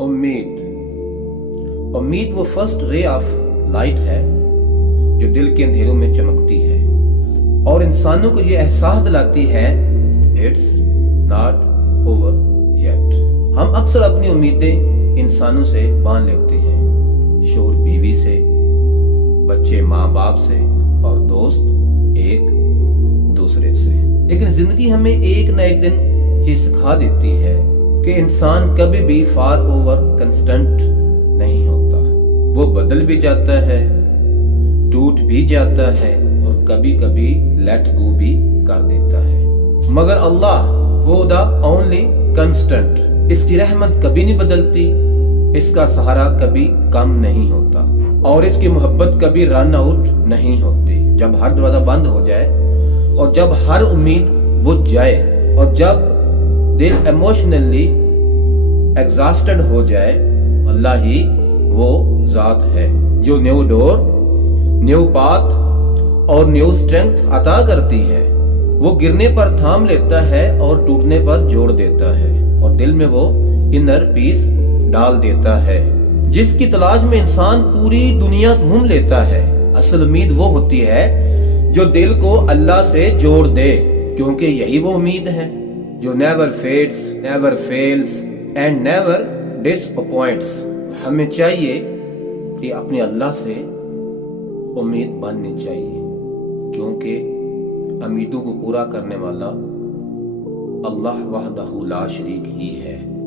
امید وہ فرسٹ رے آف لائٹ ہے جو دل کے اندھیروں میں چمکتی ہے اور انسانوں کو یہ احساس دلاتی ہے اٹس ناٹ اوور یٹ۔ ہم اکثر اپنی امیدیں انسانوں سے باندھ لیتے ہیں، شوہر بیوی سے، بچے ماں باپ سے اور دوست ایک دوسرے سے۔ لیکن زندگی ہمیں ایک نہ ایک دن یہ سکھا دیتی ہے کہ انسان کبھی بھی فار اوور کنسٹنٹ نہیں ہوتا، وہ بدل بھی جاتا ہے، ٹوٹ بھی جاتا ہے اور کبھی کبھی لیٹ گو بھی کر دیتا ہے، مگر اللہ وہ دا اونلی کنسٹنٹ، اس کی رحمت کبھی نہیں بدلتی، اس کا سہارا کبھی کم نہیں ہوتا اور اس کی محبت کبھی رن آؤٹ نہیں ہوتی۔ جب ہر دروازہ بند ہو جائے اور جب ہر امید بجھ جائے اور جب دل ایموشنلی ایگزاسٹڈ ہو جائے، اللہ ہی وہ ذات ہے جو نیو ڈور، نیو پاتھ اور نیو اسٹرینتھ عطا کرتی ہے۔ وہ گرنے پر تھام لیتا ہے اور ٹوٹنے پر جوڑ دیتا ہے اور دل میں وہ انر پیس ڈال دیتا ہے جس کی تلاش میں انسان پوری دنیا گھوم لیتا ہے۔ اصل امید وہ ہوتی ہے جو دل کو اللہ سے جوڑ دے، کیونکہ یہی وہ امید ہے جو never fades, never fails and never disappoints. ہمیں چاہیے کہ اپنے اللہ سے امید باندھنی چاہیے، کیونکہ امیدوں کو پورا کرنے والا اللہ وحدہ لا شریک ہی ہے۔